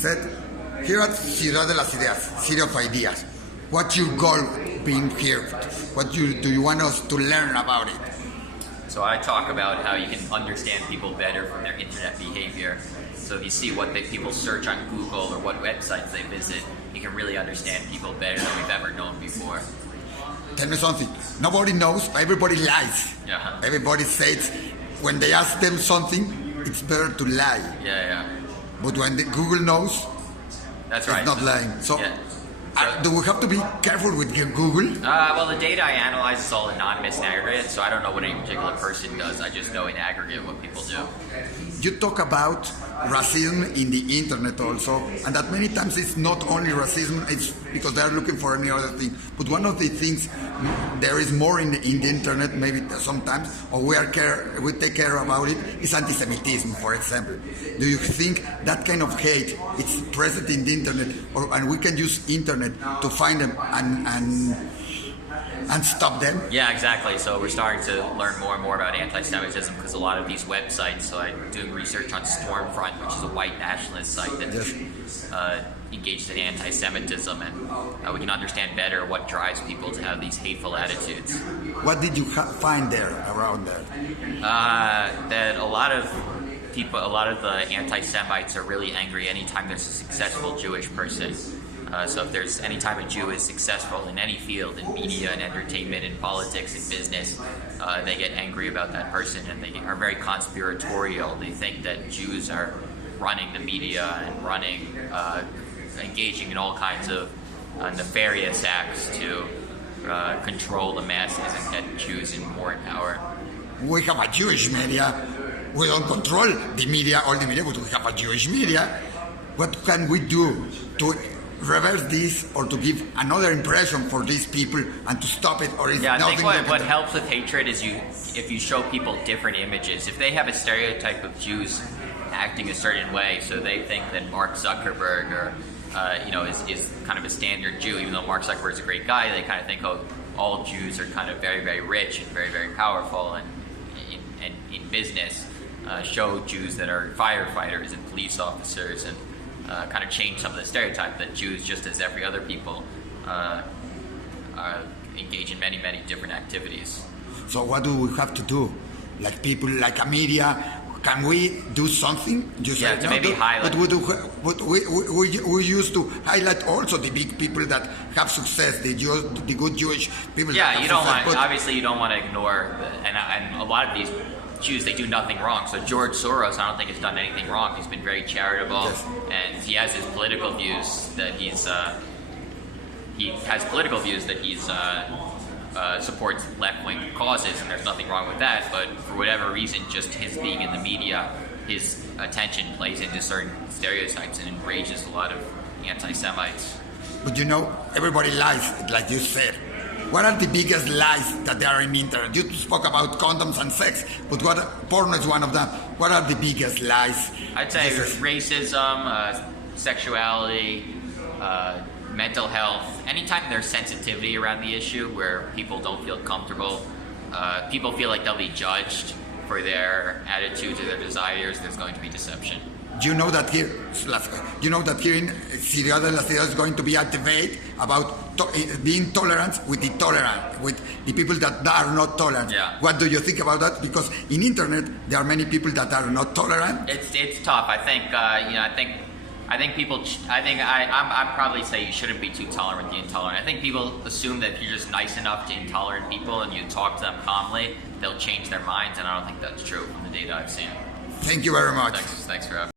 said, here at Ciudad de las Ideas, City of Ideas, what's your goal being here? What do you want us to learn about it? So I talk about how you can understand people better from their internet behavior. So if you see what people search on Google or what websites they visit, you can really understand people better than we've ever known before. Tell me something. Nobody knows, everybody lies. Yeah. Everybody says when they ask them something, it's better to lie. Yeah. But when Google knows, that's right. It's not lying. So, yeah. Do we have to be careful with Google? Well, the data I analyze is all anonymous in aggregate, so I don't know what any particular person does. I just know in aggregate what people do. You talk about racism in the internet also, and that many times it's not only racism, it's because they're looking for any other thing. But one of the things there is more in the internet, maybe sometimes, or we take care about it, is antisemitism, for example. Do you think that kind of hate is present in the internet, and we can use internet to find them and stop them? Yeah, exactly. So we're starting to learn more and more about anti-Semitism because a lot of these websites, so I'm doing research on Stormfront, which is a white nationalist site that's engaged in anti-Semitism, and we can understand better what drives people to have these hateful attitudes. What did you find there, around there? That a lot of the anti-Semites are really angry anytime there's a successful Jewish person. So if there's any time a Jew is successful in any field, in media and entertainment, in politics, in business, they get angry about that person, and they are very conspiratorial. They think that Jews are running the media and engaging in all kinds of nefarious acts to control the masses and get Jews in more power. We have a Jewish media. We don't control the media, all the media, but we have a Jewish media. What can we do to reverse this, or to give another impression for these people and to stop it? Or is I nothing think what helps with hatred is if you show people different images. If they have a stereotype of Jews acting a certain way, so they think that Mark Zuckerberg or is kind of a standard Jew, even though Mark Zuckerberg's a great guy, they kind of think, oh, all Jews are kind of very, very rich and very, very powerful, and in business, show Jews that are firefighters and police officers, and kind of change some of the stereotype that Jews, just as every other people, engage in many, many different activities. So what do we have to do? Like people, like a media, can we do something? To maybe highlight. But we used to highlight also the big people that have success, the good Jewish people. Yeah, that you don't want. Obviously, you don't want to ignore, and a lot of these Jews, they do nothing wrong. So George Soros, I don't think has done anything wrong. He's been very charitable, yes. And he has his political views that supports left-wing causes, and there's nothing wrong with that. But for whatever reason, just his being in the media, his attention plays into certain stereotypes and enrages a lot of anti-Semites. But everybody lies, like you said. What are the biggest lies that there are in the internet? You spoke about condoms and sex, but porn is one of them. What are the biggest lies? I'd say racism, sexuality, mental health. Anytime there's sensitivity around the issue where people don't feel comfortable, people feel like they'll be judged for their attitudes or their desires, there's going to be deception. You know that here in Ciudad de las Ideas is going to be a debate about being tolerant with the people that are not tolerant. Yeah. What do you think about that? Because in internet there are many people that are not tolerant. It's tough. I think I'd probably say you shouldn't be too tolerant with the intolerant. I think people assume that if you're just nice enough to intolerant people and you talk to them calmly, they'll change their minds, and I don't think that's true from the data I've seen. Thank you very much. Thanks for having me.